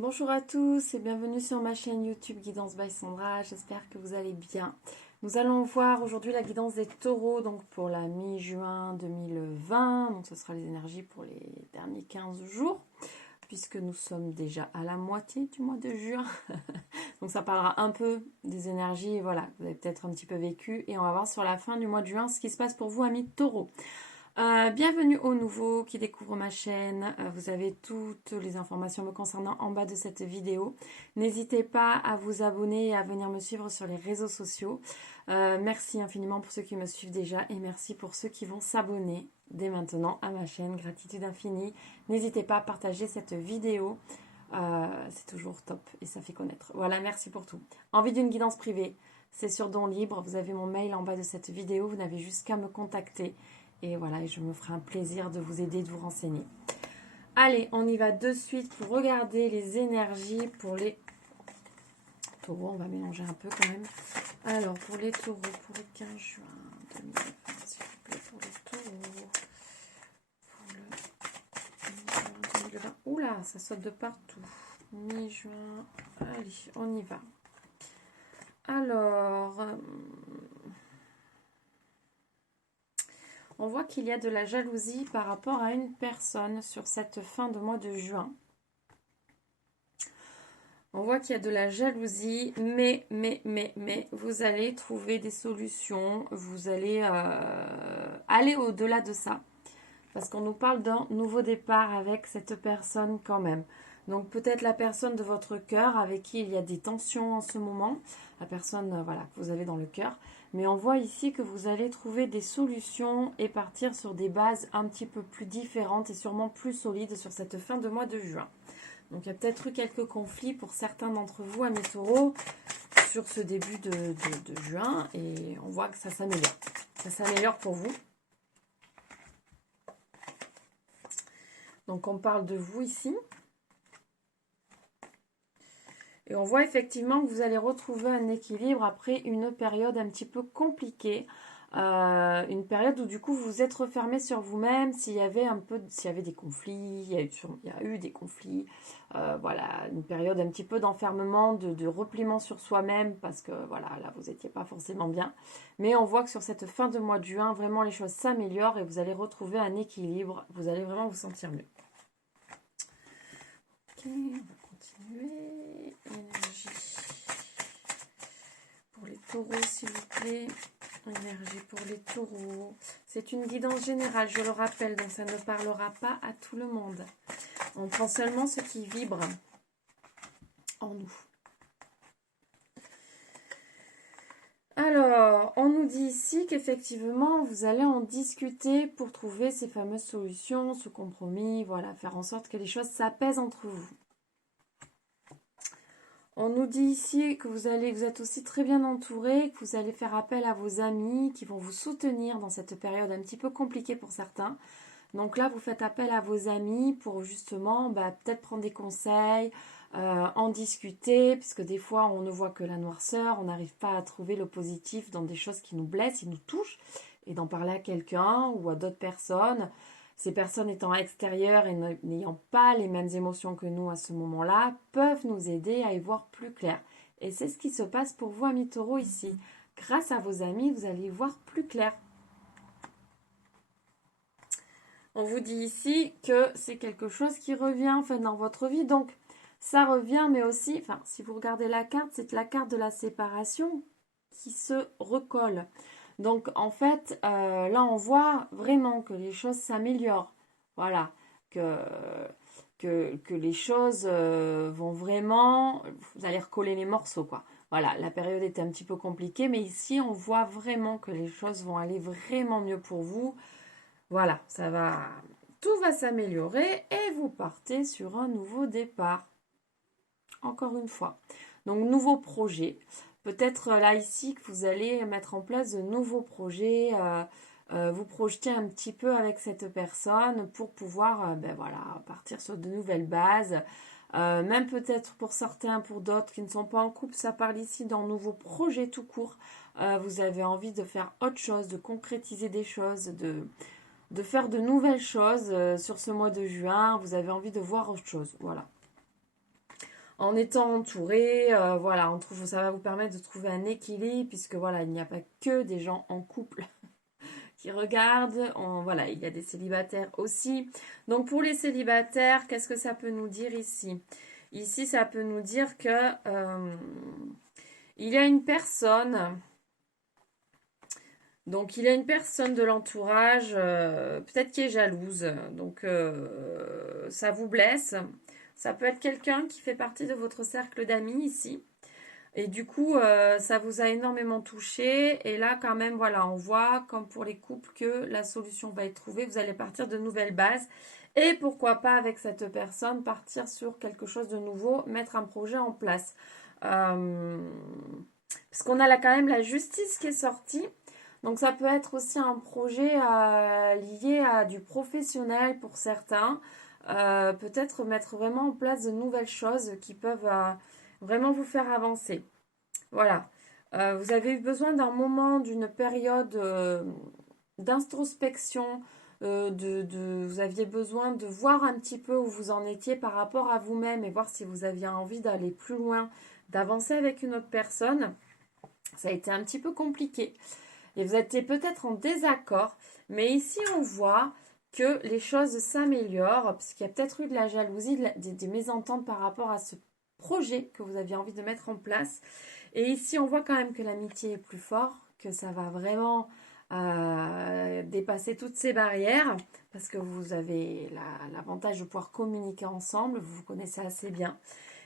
Bonjour à tous et bienvenue sur ma chaîne YouTube Guidance by Sandra, j'espère que vous allez bien. Nous allons voir aujourd'hui la guidance des taureaux donc pour la mi-juin 2020, donc ce sera les énergies pour les derniers 15 jours puisque nous sommes déjà à la moitié du mois de juin. Donc ça parlera un peu des énergies, voilà, vous avez peut-être un petit peu vécu et on va voir sur la fin du mois de juin ce qui se passe pour vous amis taureaux. Bienvenue aux nouveaux qui découvrent ma chaîne. Vous avez toutes les informations me concernant en bas de cette vidéo. N'hésitez pas à vous abonner et à venir me suivre sur les réseaux sociaux. Merci infiniment pour ceux qui me suivent déjà et merci pour ceux qui vont s'abonner dès maintenant à ma chaîne. Gratitude infinie. N'hésitez pas à partager cette vidéo. C'est toujours top et ça fait connaître. Voilà, merci pour tout. Envie d'une guidance privée, c'est sur Don Libre. Vous avez mon mail en bas de cette vidéo. Vous n'avez juste qu'à me contacter. Et voilà, je me ferai un plaisir de vous aider, de vous renseigner. Allez, on y va de suite pour regarder les énergies pour les taureaux. On va mélanger un peu quand même. Alors, pour les taureaux, pour le 15 juin 2020, s'il vous plaît, pour les taureaux. Pour le mi-juin 2020. Oula, ça saute de partout. Mi-juin. Allez, on y va. Alors... on voit qu'il y a de la jalousie par rapport à une personne sur cette fin de mois de juin. On voit qu'il y a de la jalousie, mais, vous allez trouver des solutions. Vous allez aller au-delà de ça. Parce qu'on nous parle d'un nouveau départ avec cette personne quand même. Donc peut-être la personne de votre cœur avec qui il y a des tensions en ce moment. La personne voilà, que vous avez dans le cœur. Mais on voit ici que vous allez trouver des solutions et partir sur des bases un petit peu plus différentes et sûrement plus solides sur cette fin de mois de juin. Donc il y a peut-être eu quelques conflits pour certains d'entre vous, amis taureaux, sur ce début de juin. Et on voit que ça s'améliore. Ça s'améliore pour vous. Donc on parle de vous ici. Et on voit effectivement que vous allez retrouver un équilibre après une période un petit peu compliquée. Une période où du coup vous vous êtes refermé sur vous-même. S'il y avait des conflits, il y a eu des conflits. Voilà, une période un petit peu d'enfermement, de repliement sur soi-même parce que voilà, là vous n'étiez pas forcément bien. Mais on voit que sur cette fin de mois de juin, vraiment les choses s'améliorent et vous allez retrouver un équilibre. Vous allez vraiment vous sentir mieux. Ok, on va continuer. Énergie pour les taureaux, s'il vous plaît. Énergie pour les taureaux. C'est une guidance générale, je le rappelle, donc ça ne parlera pas à tout le monde. On prend seulement ce qui vibre en nous. Alors, on nous dit ici qu'effectivement, vous allez en discuter pour trouver ces fameuses solutions, ce compromis, voilà, faire en sorte que les choses s'apaisent entre vous. On nous dit ici que vous êtes aussi très bien entouré, que vous allez faire appel à vos amis qui vont vous soutenir dans cette période un petit peu compliquée pour certains. Donc là, vous faites appel à vos amis pour justement peut-être prendre des conseils, en discuter, puisque des fois, on ne voit que la noirceur, on n'arrive pas à trouver le positif dans des choses qui nous blessent, qui nous touchent, et d'en parler à quelqu'un ou à d'autres personnes. Ces personnes étant extérieures et n'ayant pas les mêmes émotions que nous à ce moment-là, peuvent nous aider à y voir plus clair. Et c'est ce qui se passe pour vous, amis taureaux, ici. Grâce à vos amis, vous allez y voir plus clair. On vous dit ici que c'est quelque chose qui revient en fait dans votre vie. Donc, ça revient, mais aussi, si vous regardez la carte, c'est la carte de la séparation qui se recolle. Donc, en fait, là, on voit vraiment que les choses s'améliorent. Voilà, que les choses vont vraiment... Vous allez recoller les morceaux, quoi. Voilà, la période était un petit peu compliquée, mais ici, on voit vraiment que les choses vont aller vraiment mieux pour vous. Voilà, tout va s'améliorer et vous partez sur un nouveau départ. Encore une fois. Donc, nouveau projet. Peut-être là, ici, que vous allez mettre en place de nouveaux projets, vous projeter un petit peu avec cette personne pour pouvoir partir sur de nouvelles bases. Même peut-être pour certains, pour d'autres qui ne sont pas en couple, ça parle ici d'un nouveau projet tout court. Vous avez envie de faire autre chose, de concrétiser des choses, de faire de nouvelles choses sur ce mois de juin. Vous avez envie de voir autre chose. Voilà. en étant entouré, voilà, ça va vous permettre de trouver un équilibre, puisque voilà, il n'y a pas que des gens en couple qui regardent, voilà, il y a des célibataires aussi. Donc pour les célibataires, qu'est-ce que ça peut nous dire ici? Ici, ça peut nous dire que il y a une personne, donc il y a une personne de l'entourage, peut-être qui est jalouse, donc ça vous blesse. Ça peut être quelqu'un qui fait partie de votre cercle d'amis ici. Et du coup, ça vous a énormément touché. Et là, quand même, voilà, on voit, comme pour les couples, que la solution va être trouvée. Vous allez partir de nouvelles bases. Et pourquoi pas, avec cette personne, partir sur quelque chose de nouveau, mettre un projet en place. Parce qu'on a là quand même la justice qui est sortie. Donc ça peut être aussi un projet lié à du professionnel pour certains. Peut-être mettre vraiment en place de nouvelles choses qui peuvent vraiment vous faire avancer. Voilà. Vous avez eu besoin d'un moment, d'une période d'introspection. Vous aviez besoin de voir un petit peu où vous en étiez par rapport à vous-même et voir si vous aviez envie d'aller plus loin, d'avancer avec une autre personne. Ça a été un petit peu compliqué. Et vous étiez peut-être en désaccord. Mais ici, on voit que les choses s'améliorent, parce qu'il y a peut-être eu de la jalousie, des mésententes par rapport à ce projet que vous aviez envie de mettre en place. Et ici, on voit quand même que l'amitié est plus forte, que ça va vraiment dépasser toutes ces barrières, parce que vous avez l'avantage de pouvoir communiquer ensemble, vous vous connaissez assez bien.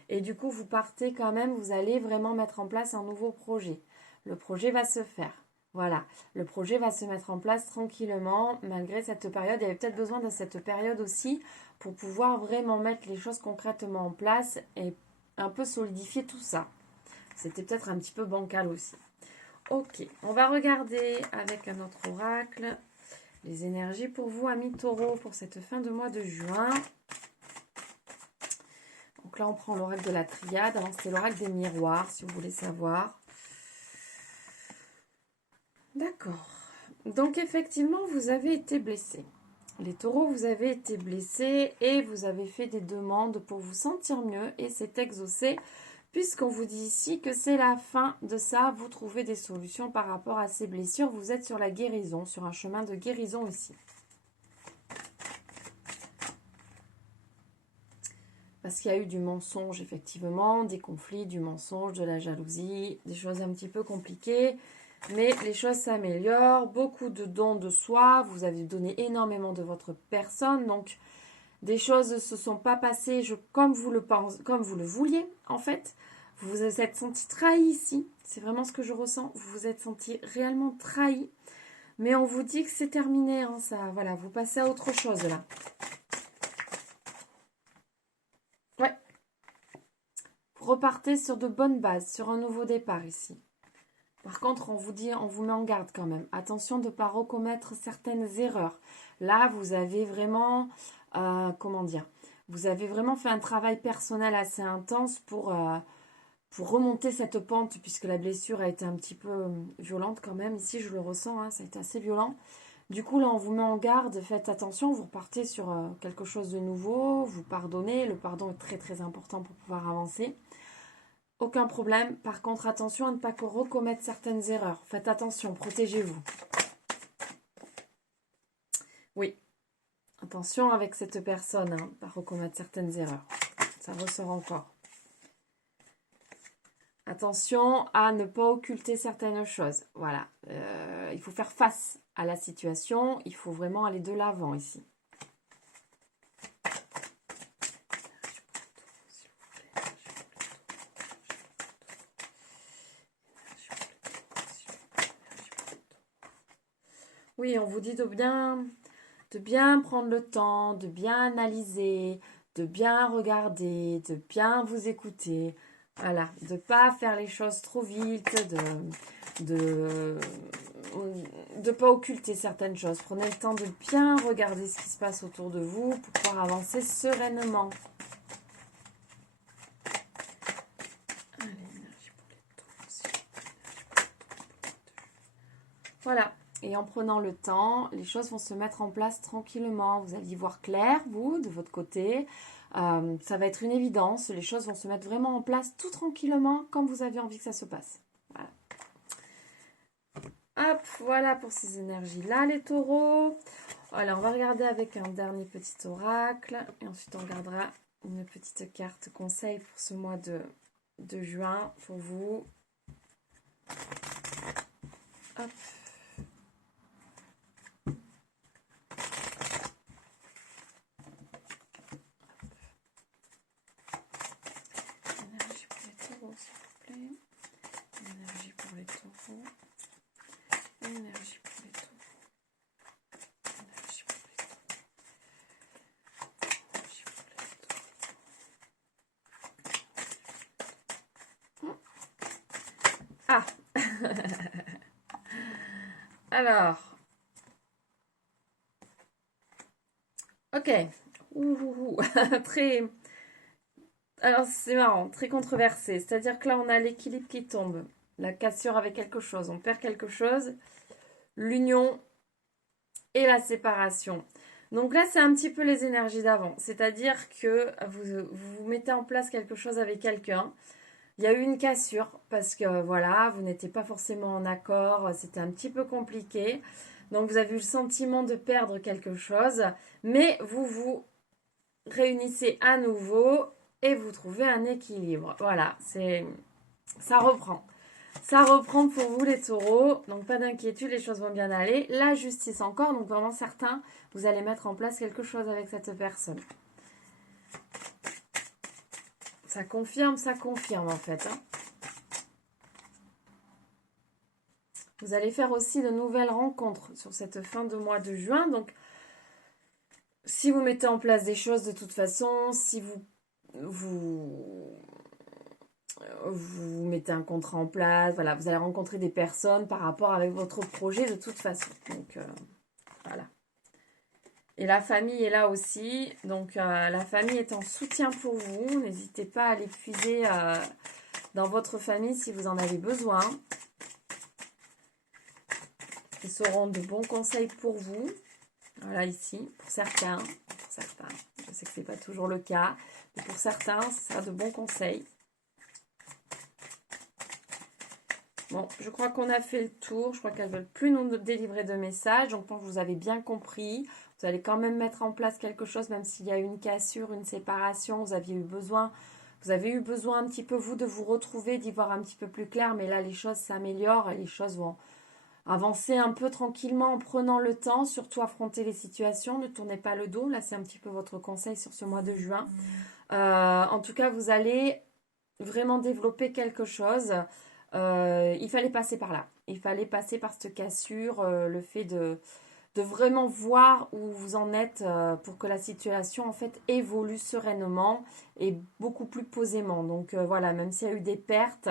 Et du coup, vous partez quand même, vous allez vraiment mettre en place un nouveau projet. Le projet va se faire. Voilà, le projet va se mettre en place tranquillement, malgré cette période. Il y avait peut-être besoin de cette période aussi pour pouvoir vraiment mettre les choses concrètement en place et un peu solidifier tout ça. C'était peut-être un petit peu bancal aussi. Ok, on va regarder avec un autre oracle les énergies pour vous, amis taureaux, pour cette fin de mois de juin. Donc là, on prend l'oracle de la triade. Avant, c'était l'oracle des miroirs, si vous voulez savoir. D'accord. Donc, effectivement, vous avez été blessés. Les taureaux, vous avez été blessés et vous avez fait des demandes pour vous sentir mieux et c'est exaucé puisqu'on vous dit ici que c'est la fin de ça. Vous trouvez des solutions par rapport à ces blessures. Vous êtes sur la guérison, sur un chemin de guérison ici. Parce qu'il y a eu du mensonge, effectivement, des conflits, du mensonge, de la jalousie, des choses un petit peu compliquées. Mais les choses s'améliorent, beaucoup de dons de soi, vous avez donné énormément de votre personne, donc des choses ne se sont pas passées comme vous le vouliez, en fait. Vous vous êtes senti trahi ici, c'est vraiment ce que je ressens, vous vous êtes senti réellement trahi, mais on vous dit que c'est terminé, hein, ça, voilà, vous passez à autre chose là. Ouais, vous repartez sur de bonnes bases, sur un nouveau départ ici. Par contre, on vous met en garde quand même. Attention de ne pas recommettre certaines erreurs. Là, vous avez vraiment, comment dire, vous avez vraiment fait un travail personnel assez intense pour remonter cette pente, puisque la blessure a été un petit peu violente quand même. Ici, je le ressens, hein, ça a été assez violent. Du coup, là, on vous met en garde. Faites attention, vous repartez sur quelque chose de nouveau. Vous pardonnez. Le pardon est très, très important pour pouvoir avancer. Aucun problème. Par contre, attention à ne pas recommettre certaines erreurs. Faites attention, protégez-vous. Oui. Attention avec cette personne, hein, pas recommettre certaines erreurs. Ça ressort encore. Attention à ne pas occulter certaines choses. Voilà. Il faut faire face à la situation. Il faut vraiment aller de l'avant ici. Oui, on vous dit de bien prendre le temps, de bien analyser, de bien regarder, de bien vous écouter. Voilà, de ne pas faire les choses trop vite, de pas occulter certaines choses. Prenez le temps de bien regarder ce qui se passe autour de vous pour pouvoir avancer sereinement. Voilà. Et en prenant le temps, les choses vont se mettre en place tranquillement. Vous allez y voir clair, vous, de votre côté. Ça va être une évidence. Les choses vont se mettre vraiment en place tout tranquillement comme vous avez envie que ça se passe. Voilà. Hop, voilà pour ces énergies-là, les taureaux. Alors, on va regarder avec un dernier petit oracle. Et ensuite, on regardera une petite carte conseil pour ce mois de juin pour vous. Hop. Énergie pour les taureaux, s'il vous plaît. Énergie pour les taureaux. Énergie pour les taureaux. Énergie pour les taureaux. Énergie pour les taureaux. Ah. Alors. Ok. Très. Alors, c'est marrant, très controversé. C'est-à-dire que là, on a l'équilibre qui tombe. La cassure avec quelque chose. On perd quelque chose. L'union et la séparation. Donc là, c'est un petit peu les énergies d'avant. C'est-à-dire que vous mettez en place quelque chose avec quelqu'un. Il y a eu une cassure parce que voilà, vous n'étiez pas forcément en accord. C'était un petit peu compliqué. Donc vous avez eu le sentiment de perdre quelque chose. Mais vous vous réunissez à nouveau et vous trouvez un équilibre. Voilà, ça reprend. Ça reprend pour vous les taureaux, donc pas d'inquiétude, les choses vont bien aller. La justice encore, donc vraiment certain, vous allez mettre en place quelque chose avec cette personne. Ça confirme en fait. Hein. Vous allez faire aussi de nouvelles rencontres sur cette fin de mois de juin. Donc, si vous mettez en place des choses de toute façon, si vous mettez un contrat en place, voilà, vous allez rencontrer des personnes par rapport avec votre projet de toute façon. Donc, voilà. Et la famille est là aussi. Donc, la famille est en soutien pour vous. N'hésitez pas à les puiser dans votre famille si vous en avez besoin. Ils seront de bons conseils pour vous. Voilà, ici, pour certains. Je sais que ce n'est pas toujours le cas. Mais pour certains, ce sera de bons conseils. Bon, je crois qu'on a fait le tour. Je crois qu'elles ne veulent plus nous délivrer de messages. Donc, je pense que vous avez bien compris. Vous allez quand même mettre en place quelque chose, même s'il y a une cassure, une séparation. Vous avez eu besoin un petit peu, vous, de vous retrouver, d'y voir un petit peu plus clair. Mais là, les choses s'améliorent. Les choses vont avancer un peu tranquillement en prenant le temps. Surtout affronter les situations. Ne tournez pas le dos. Là, c'est un petit peu votre conseil sur ce mois de juin. En tout cas, vous allez vraiment développer quelque chose. Il fallait passer par là. Il fallait passer par cette cassure, le fait de vraiment voir où vous en êtes pour que la situation en fait évolue sereinement et beaucoup plus posément. Donc voilà, même s'il y a eu des pertes,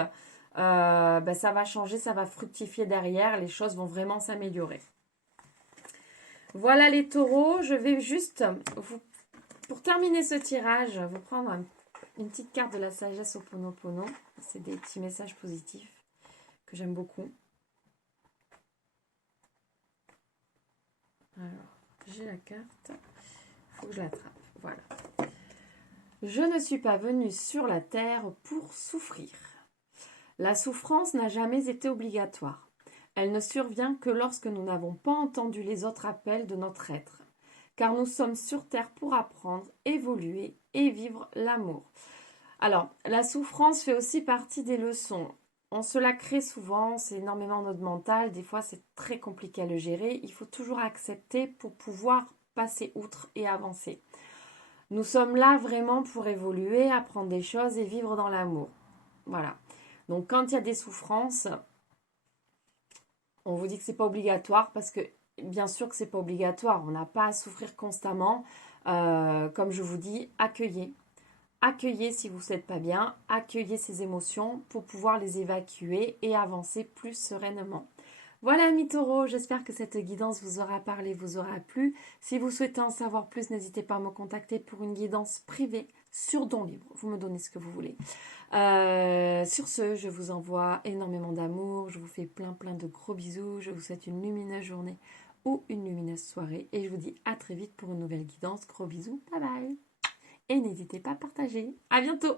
ça va changer, ça va fructifier derrière, les choses vont vraiment s'améliorer. Voilà les taureaux, je vais juste, pour terminer ce tirage, vous prendre une petite carte de la sagesse Ho'oponopono. C'est des petits messages positifs que j'aime beaucoup. Alors, j'ai la carte. Il faut que je l'attrape. Voilà. Je ne suis pas venue sur la terre pour souffrir. La souffrance n'a jamais été obligatoire. Elle ne survient que lorsque nous n'avons pas entendu les autres appels de notre être. Car nous sommes sur terre pour apprendre, évoluer et vivre l'amour. Alors, la souffrance fait aussi partie des leçons. On se la crée souvent, c'est énormément notre mental, des fois c'est très compliqué à le gérer. Il faut toujours accepter pour pouvoir passer outre et avancer. Nous sommes là vraiment pour évoluer, apprendre des choses et vivre dans l'amour. Voilà. Donc quand il y a des souffrances, on vous dit que c'est pas obligatoire parce que bien sûr que c'est pas obligatoire. On n'a pas à souffrir constamment. Comme je vous dis, accueillez. Accueillez si vous n'êtes pas bien, accueillez ces émotions pour pouvoir les évacuer et avancer plus sereinement. Voilà mes taureaux, j'espère que cette guidance vous aura parlé, vous aura plu. Si vous souhaitez en savoir plus, n'hésitez pas à me contacter pour une guidance privée sur don libre. Vous me donnez ce que vous voulez. Sur ce, je vous envoie énormément d'amour, je vous fais plein de gros bisous, je vous souhaite une lumineuse journée ou une lumineuse soirée et je vous dis à très vite pour une nouvelle guidance. Gros bisous, bye bye. et n'hésitez pas à partager. À bientôt!